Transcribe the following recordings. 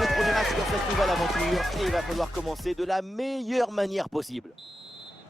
le premier match dans cette nouvelle aventure et il va falloir commencer de la meilleure manière possible.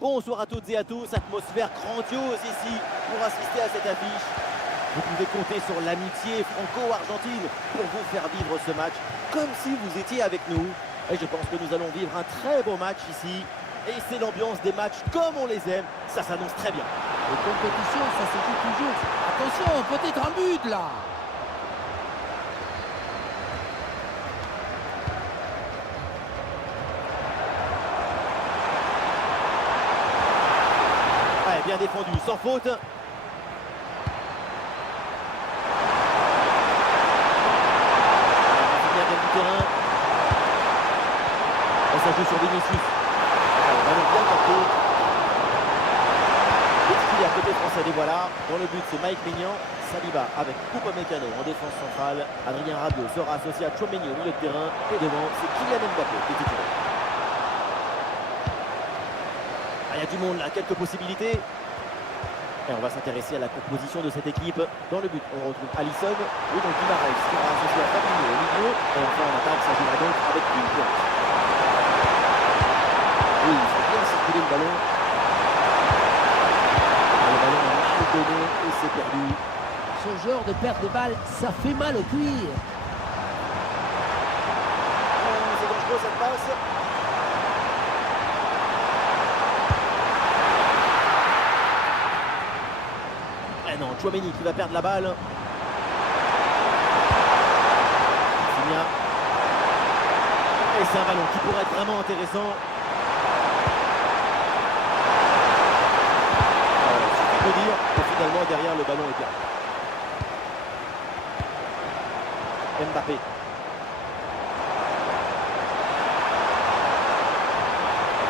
Bonsoir à toutes et à tous, atmosphère grandiose ici pour assister à cette affiche. Vous pouvez compter sur l'amitié franco-argentine pour vous faire vivre ce match comme si vous étiez avec nous. Et je pense que nous allons vivre un très beau match ici. Et c'est l'ambiance des matchs comme on les aime, ça s'annonce très bien. Les compétitions, ça se joue toujours. Attention, peut-être un but là. Ouais, bien défendu, sans faute. Terrain. Et ça joue sur Vinicius. Ballon bien capté. Il est à côté français, les voilà. Dans le but, c'est Mike Maignan. Saliba avec Upamecano en défense centrale. Adrien Rabiot sera associé à Tchouaméni au milieu de terrain. Et devant, c'est Kylian Mbappé qui est titulaire. Il y a du monde là, quelques possibilités. Et on va s'intéresser à la composition de cette équipe. Dans le but, on retrouve Alisson. Oui, donc Guimaraes qui sera associé à Fabinho au milieu. Et enfin, en attaque, ça jouera donc avec une pointe. Oui, il faut bien circuler le ballon. Le ballon est mal donné et c'est perdu. Ce genre de perte de balle, ça fait mal au cuir. C'est dangereux cette passe. Non, Tchouaméni qui va perdre la balle. Rafinha. Et c'est un ballon qui pourrait être vraiment intéressant. Suffit de dire que finalement derrière le ballon est perdu. Mbappé.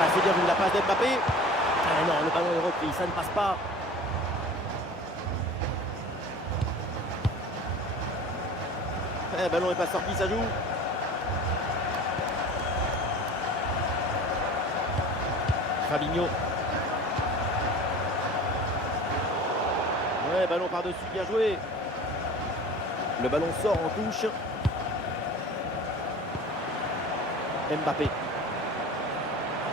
Ah, c'est bien vu la passe d'Mbappé. Ah non, le ballon est repris, ça ne passe pas. Le ballon n'est pas sorti, ça joue. Fabinho. Ouais, ballon par-dessus, bien joué. Le ballon sort en touche. Mbappé. Ouais,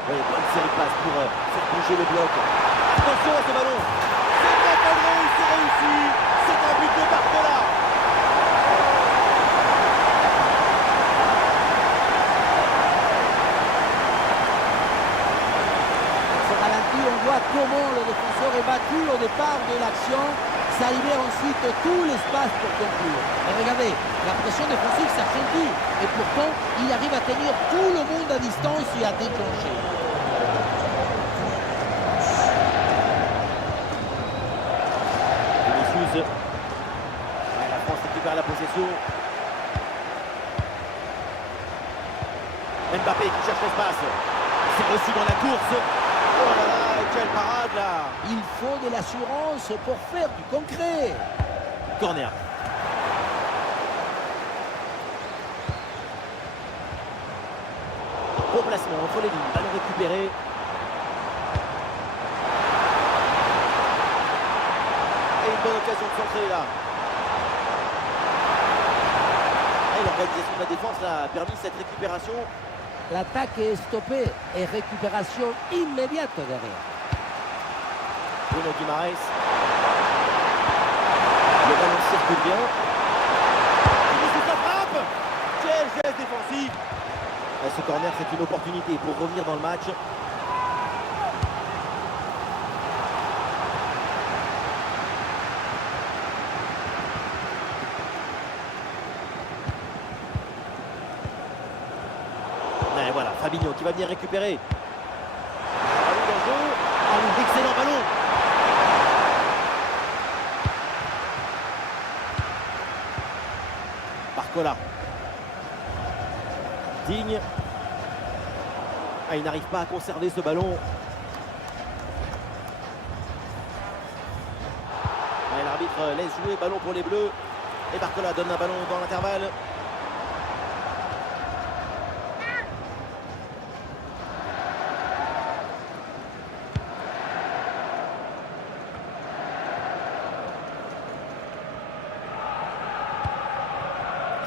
bonne série de passes pour faire bouger le bloc. Attention à ce ballon. C'est encadré, c'est réussi. C'est un but de Barcola. On voit comment le défenseur est battu au départ de l'action. Ça libère ensuite tout l'espace pour conclure. Et regardez, la pression défensive s'accentue. Et pourtant, il arrive à tenir tout le monde à distance et à déclencher. Vinicius. La France récupère la possession. Mbappé qui cherche l'espace. C'est reçu dans la course. Oh là là, quelle parade là! Il faut de l'assurance pour faire du concret. Corner. Bon placement entre les lignes, ballon récupéré. Et une bonne occasion de centrer là. Et l'organisation de la défense là, a permis cette récupération. L'attaque est stoppée et récupération immédiate derrière. Bruno Guimaraes. Le ballon circule bien. Et ça frappe. Quel geste défensif. Et ce corner, c'est une opportunité pour revenir dans le match. Et voilà, Fabinho qui va venir récupérer. Ballon dans le jeu. Un excellent ballon. Barcola. Digne. Ah, il n'arrive pas à conserver ce ballon. Et l'arbitre laisse jouer, ballon pour les Bleus. Et Barcola donne un ballon dans l'intervalle.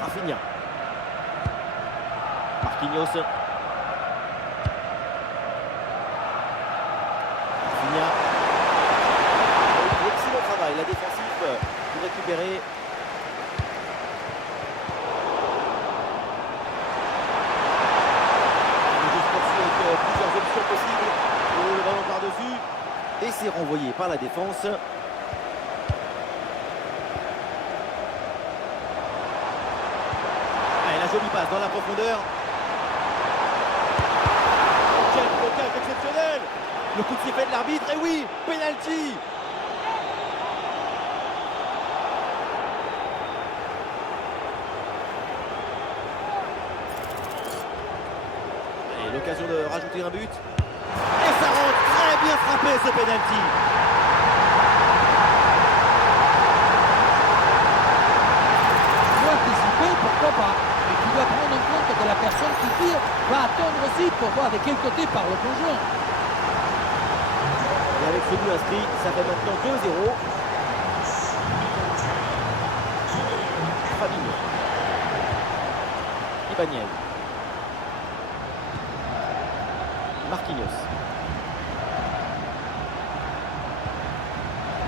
Rafinha. Marquinhos. Rafinha. Excellent travail, la défensive pour récupérer. Le jeu se poursuit avec plusieurs options possibles. Oh, le ballon par-dessus. Et c'est renvoyé par la défense. La jolie passe dans la profondeur. Quel blocage exceptionnel! Le coup de sifflet de l'arbitre, et oui, penalty! Et l'occasion de rajouter un but. Et ça rentre, très bien frappé ce penalty. Pourquoi pas? Mais tu dois prendre en compte que la personne qui tire va attendre aussi pour voir de quel côté part le plongeon. Et avec ce but inscrit, ça fait maintenant 2-0. Fabinho. Ibanez. Marquinhos.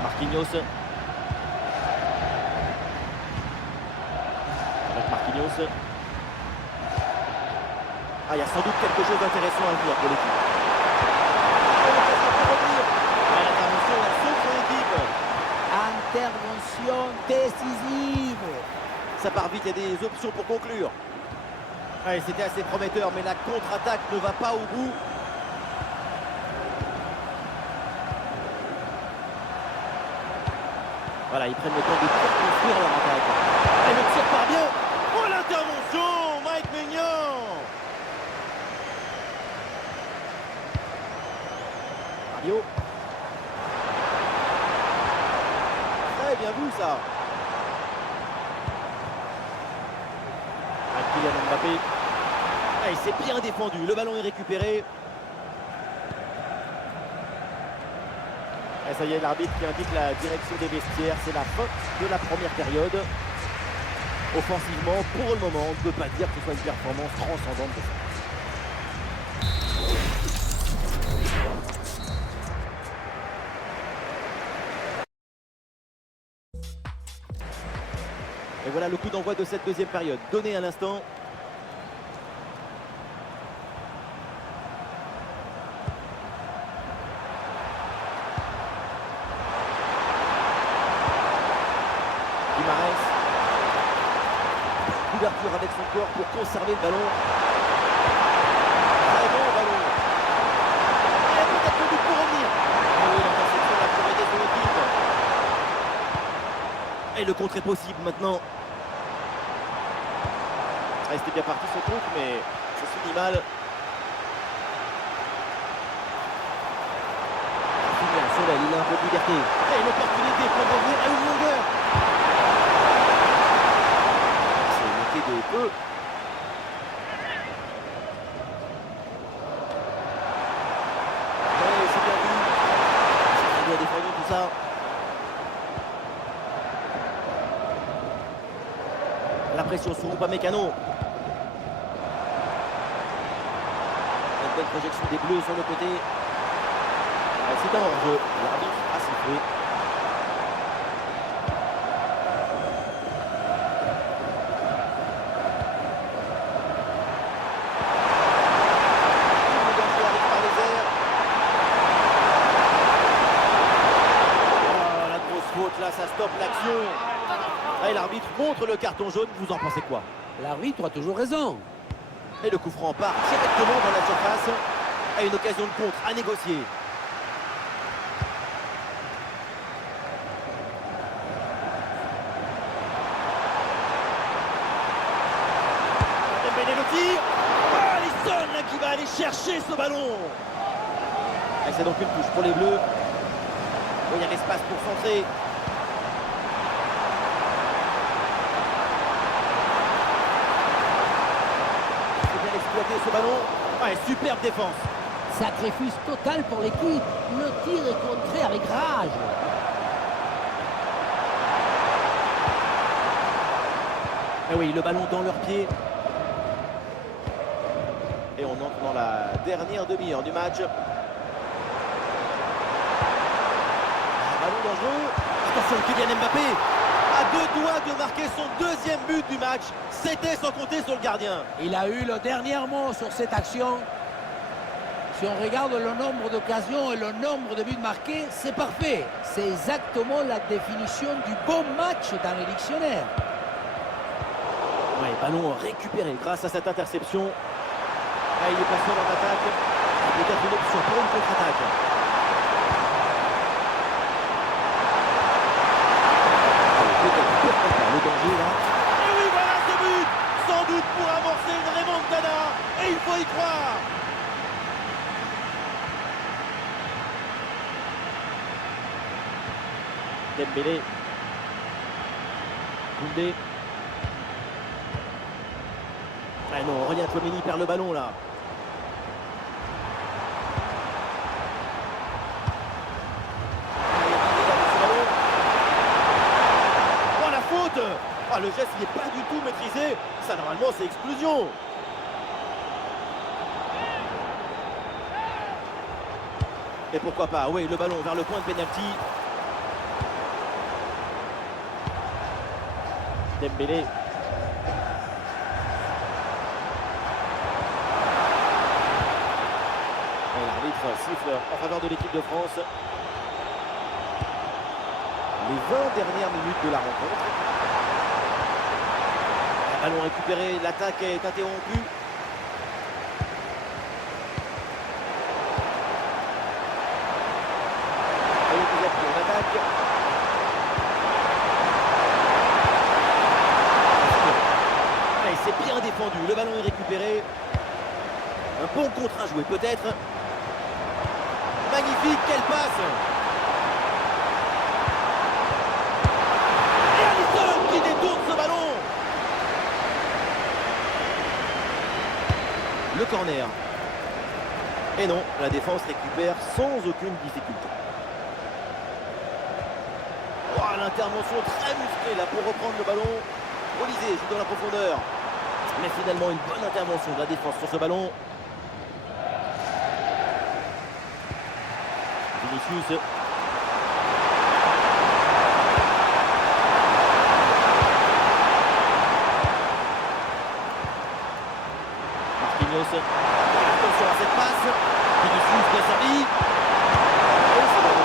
Marquinhos. Marquinhos. Ah, il y a sans doute quelque chose d'intéressant à dire pour l'équipe. L'intervention sauve son équipe. Intervention décisive. Ça part vite, il y a des options pour conclure. Ouais, c'était assez prometteur, mais la contre-attaque ne va pas au bout. Voilà, ils prennent le temps de construire leur attaque. Et le tir part bien. Oh, l'intervention, Mike Maignan. Rabiot. Très bien vu ça. Kylian Mbappé. Ah, il s'est bien défendu. Le ballon est récupéré. Et ça y est, l'arbitre qui indique la direction des vestiaires. C'est la fin de la première période. Offensivement, pour le moment, on ne peut pas dire que ce soit une performance transcendante de ça. Et voilà le coup d'envoi de cette deuxième période, donné à l'instant. Guimarães. Couverture avec son corps pour conserver le ballon. Très bon ballon. Et peut-être le but pour revenir. Ah oui, l'interception là pour aider son équipe. Et le contre est possible maintenant. Ah, c'était bien parti ce contre, mais ça se finit mal. Soleil, il a un peu de liberté. Et l'opportunité pour revenir à une longueur. C'est monté de peu. Ouais, c'est bien vu. C'est bien défendu tout ça. La pression sur Upamecano. Une bonne projection des Bleus sur le côté. C'est un hors-jeu. L'arbitre a sifflé. Le danger arrive par les airs. Oh, la grosse faute là, ça stoppe l'action. Et l'arbitre montre le carton jaune. Vous en pensez quoi? L'arbitre a toujours raison. Et le coup franc part directement dans la surface. Et une occasion de contre à négocier. Dembélé le tir. Oh, Alisson là, qui va aller chercher ce ballon. Et c'est donc une touche pour les Bleus. Il y a l'espace pour centrer. Exploiter ce ballon. Ouais, superbe défense. Sacrifice total pour l'équipe. Le tir est contré avec rage. Et oui, le ballon dans leurs pieds. Et on entre dans la dernière demi-heure du match. Ballon dangereux. Attention, Kylian Mbappé à deux doigts de marquer son deuxième but du match. C'était sans compter sur le gardien. Il a eu le dernier mot sur cette action. Si on regarde le nombre d'occasions et le nombre de buts marqués, c'est parfait. C'est exactement la définition du bon match dans le dictionnaire. Ouais, ballon récupéré grâce à cette interception. Ah, il est passé dans l'attaque. Peut-être une option pour une contre-attaque. Le danger là. Et oui, voilà ce but. Sans doute pour amorcer une remontada. Et il faut y croire. Dembélé. Koundé. Ah non, Aurélien Tchouaméni perd le ballon là. Oh la faute. Ah, le geste il n'est pas du tout maîtrisé. Ça normalement c'est exclusion. Et pourquoi pas, oui, le ballon vers le point de pénalty. Dembélé. L'arbitre siffle en faveur de l'équipe de France. Les 20 dernières minutes de la rencontre. Ballon récupéré, l'attaque est interrompue. Allez, vous êtes en attaque. Allez, c'est bien défendu, le ballon est récupéré. Un bon contre à jouer peut-être. Magnifique, quelle passe! Et Alisson qui détourne ce ballon! Le corner. Et non, la défense récupère sans aucune difficulté. Oh, l'intervention très musclée là pour reprendre le ballon. Olysée joue dans la profondeur. Mais finalement une bonne intervention de la défense sur ce ballon. Vinicius. Marquinhos. Attention à cette passe. Vinicius bien servi. Et c'est bon.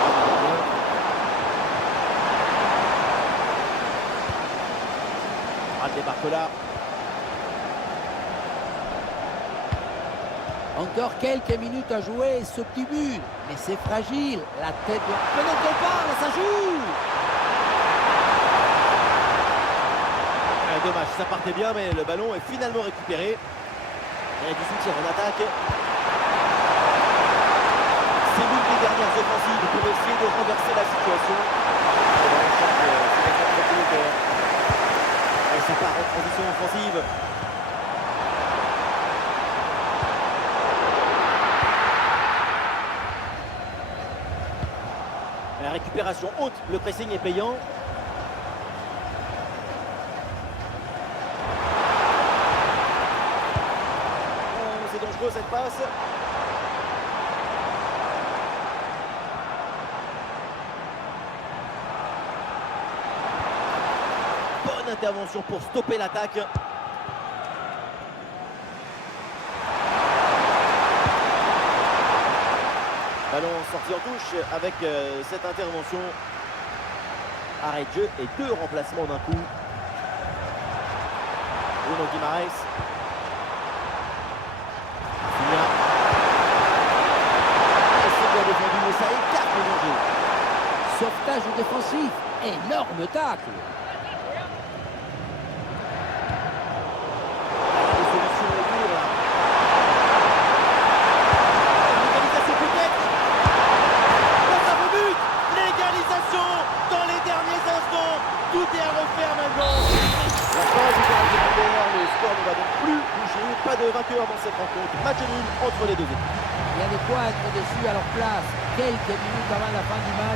Raté Barcola. Encore quelques minutes à jouer, ce petit but. Mais c'est fragile. La tête de... Pendant qu'on parle, ça joue. Dommage, ça partait bien, mais le ballon est finalement récupéré. Il y a du soutien en attaque. C'est l'une des dernières offensives pour essayer de renverser la situation. Et ça part en transition offensive. La récupération haute, le pressing est payant. Oh, c'est dangereux cette passe. Bonne intervention pour stopper l'attaque. Ballon sorti en touche avec cette intervention. Arrêt de jeu et deux remplacements d'un coup. Bruno Guimaraes. C'est bien défendu, mais ça écarte le danger. Sauvetage défensif. Énorme tacle. Des solutions autour là. L'égalisation peut-être. Ça rebute. L'égalisation dans les derniers instants. Tout est à refaire maintenant. La fin du temps réglementaire, le score ne va donc plus bouger. Pas de vainqueur dans cette rencontre. Match nul entre les deux équipes. Il y a de quoi être déçu à leur place. Quelques minutes avant la fin du match.